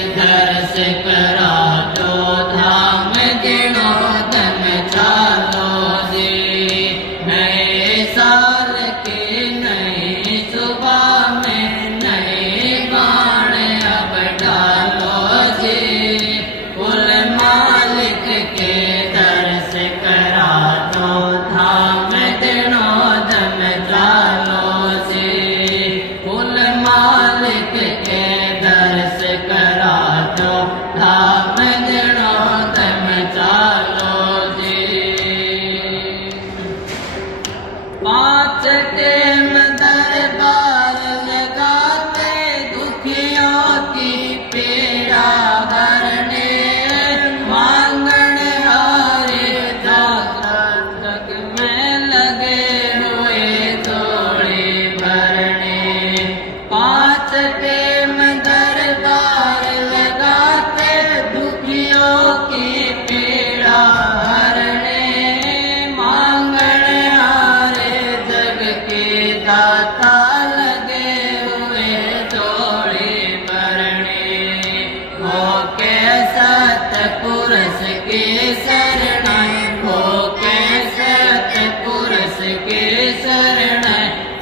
दर्श करा दो धाम गिनो दम चालो जी। नए साल की नई सुबह में नए बाण अब डालो जी। कुल मालिक के दर्श करा दो धाम गिनो दम चालो जी। कुल मालिक के दर्श करा दो धाम गिनो दम चालो जी। पाँच टेम दरबार लगाते दुखियों की पीड़ा हरने मांगण हारे जग में लगे हुए थोड़े भरने। पाँच टेम दरबार लगाते दुखियों की पीड़ा हरने मांगण हारे जग के दाता लगे हुए जोड़े भरने। हो के सतपुरुष के शरण हो के सतपुरुष के शरण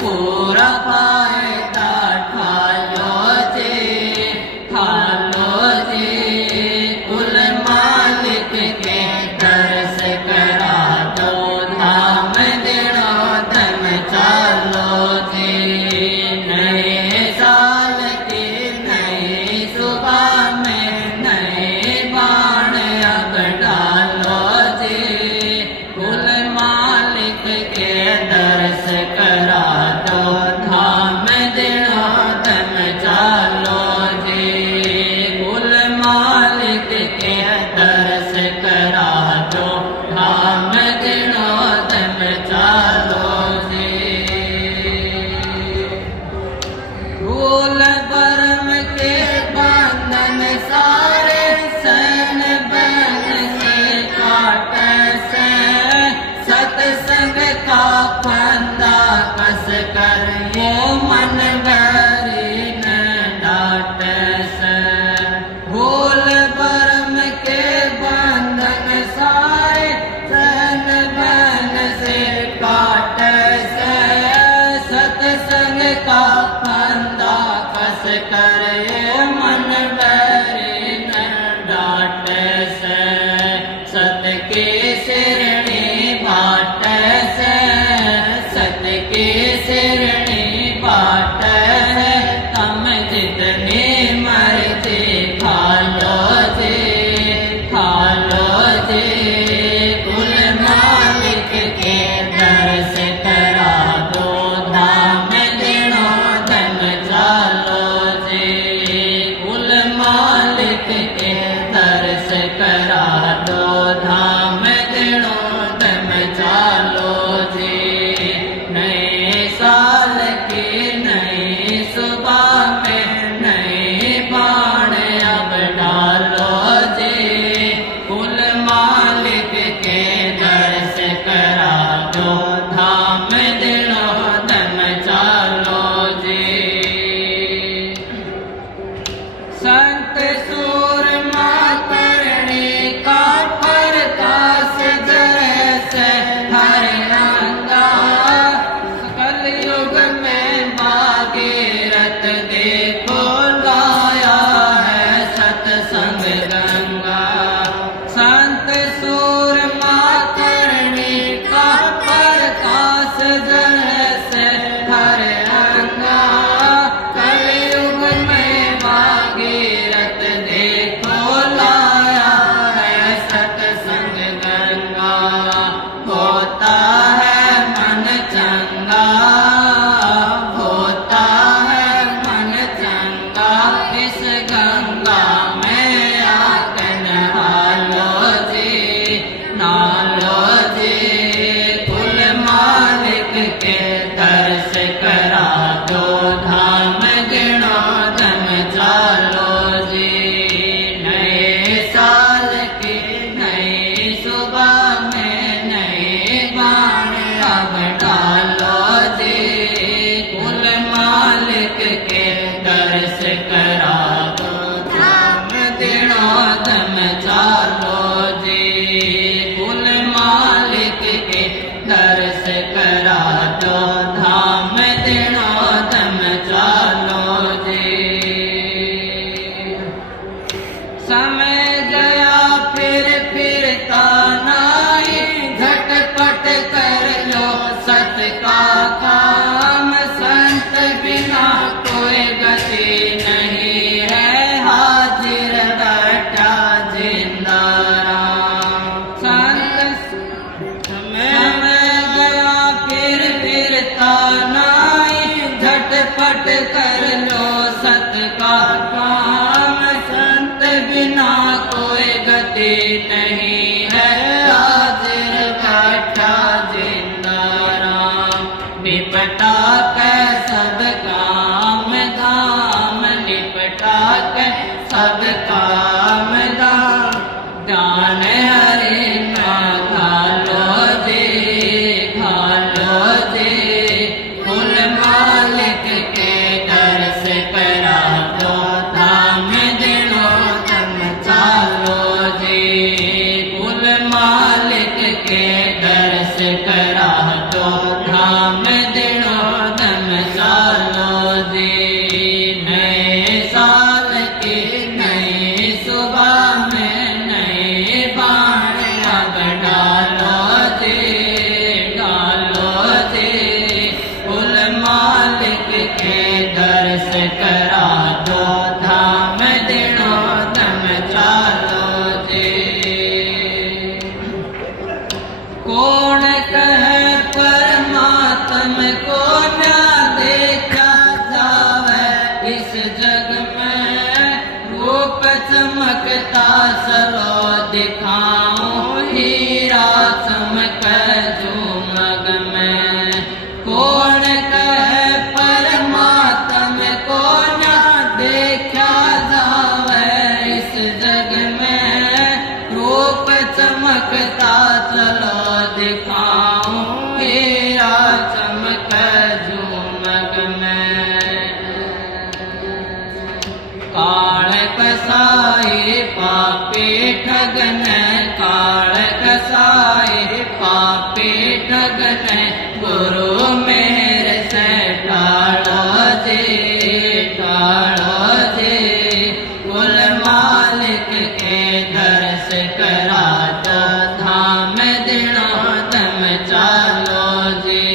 पूरा फायदा ठालो जी ठालो जी। कुल मालिक के दर्श करा दो धाम गिनो दम चालो जी। नए साल की नई सुबह में नए बाण अब डालो जी। कुल मालिक के दर्श करा दो धाम गिनो दम चालो जी। कुल मालिक के दर्श करा दो धाम गिनो दम चालो जी। भूल भरम के बंधन सारे सैन बन से काट से सत्संग का फंदा कस कर ये मन भरी न डाट से। भूल भरम के बंधन सारे सैन बन से काट से सत्संग का फंदा कस कर ये मन भरी न डाट से। सत के सिरणी बाट से सत के सिरणी बाट है तम जितने मर्जी खालो जी खालो जी। कुल मालिक के दर्श करा दो धाम गिनो दम चालो जी। कुल मालिक के दर्श करा दो धाम गिनो दम चालो जी। नए साल की नई सुबह में नए बाण अब डालो जी। कुल मालिक के दर्श करा दो धाम गिनो दम चालो जी। संत सूरमा करने का प्रकाश जैसे हर रंगा। कलयुग में भागीरथ देखो लाया है सत्संग गंगा। संत सूरमा करने का प्रकाश जैसे हर रंगा। कलयुग में भागीरथ समय गया फिरता नहीं, झटपट कर लो सत का काम। संत बिना कोई गति नहीं है, हाजिर बैठा जिंदा राम। संत समय गया फिरता नहीं, झटपट कर लो सत का काम। संत बिना कोई गति नहीं है, हाजिर बैठा जिंदा राम। निपटा के सब काम धाम, निपटा के सब काम धाम। ज्ञान हरि नाम घालो दे, कुल मालिक के दर से करा दो धाम। दिनो दम चालो जी, कुल मालिक के दर से करा दो धाम। दिनो दम चालो जी। नए साल की नई सुबह में नए बाण अब डालो जी, कुल मालिक के दर्श करा दो धाम। दिनो दम चालो जी। कौन कहे परमात्म को न देखा जावे इस जग में, रूप चमकता सरो दिखाऊं, हीरा चमक झूमग में। कौन कहे परमात्म को न देखा जावे इस जग में, रूप चमकता चलो दिखाऊं, हीरा चमक झूमग में। काल कसाई पापी ठगन, काल कसाई पापी ठगन। गुरु मेरे से टालो जी, कुल मालिक के दर्श करा दो धाम। दिनो दम चालो जी,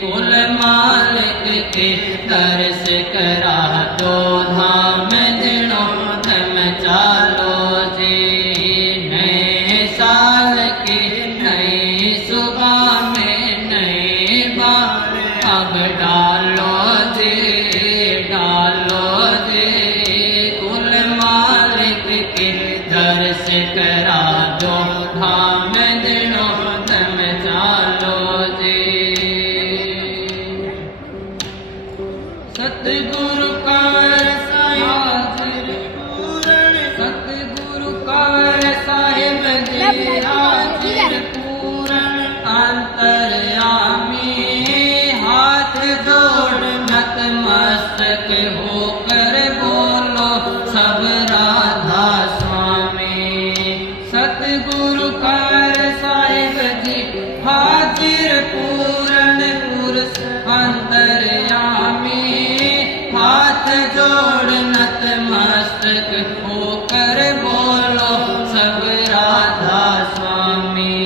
कुल मालिक के दर्श करा दो धाम। दिनो दम चालो जी। नए साल की नई सुबह में नए बाण अब डालो जी, कुल मालिक के दर्श करा दो धाम। दिनो दम चालो जी। सतगुरु का साहिब पूरण, सतगुरु का साहिब जी हाजिर पूरण। अंतर्यामी हाथ जोड़ नतमस्तक होकर बोलो सब राधा स्वामी। सतगुरु का साहिब जी हाजिर पूरण पुरुष अंतर्यामी, हाथ जोड़ नतमस्तक होकर बोलो सब राधा स्वामी।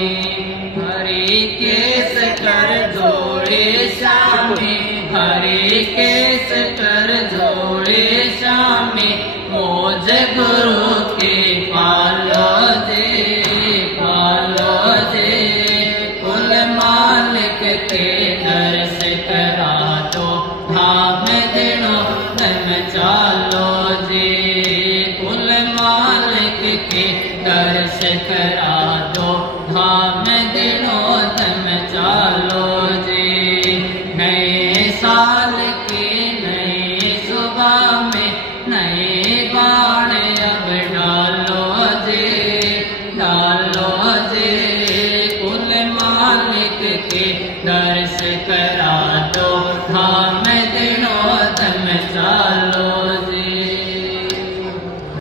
हरि केस कर जोड़े श्यामी, हरि केस कर जोड़े श्यामी। मोज गुरु के पालो जी, कुल मालिक के दर्श करा दो धाम। दिनो दम चालो जी, कुल मालिक के दर्श करा दो धाम। दिनो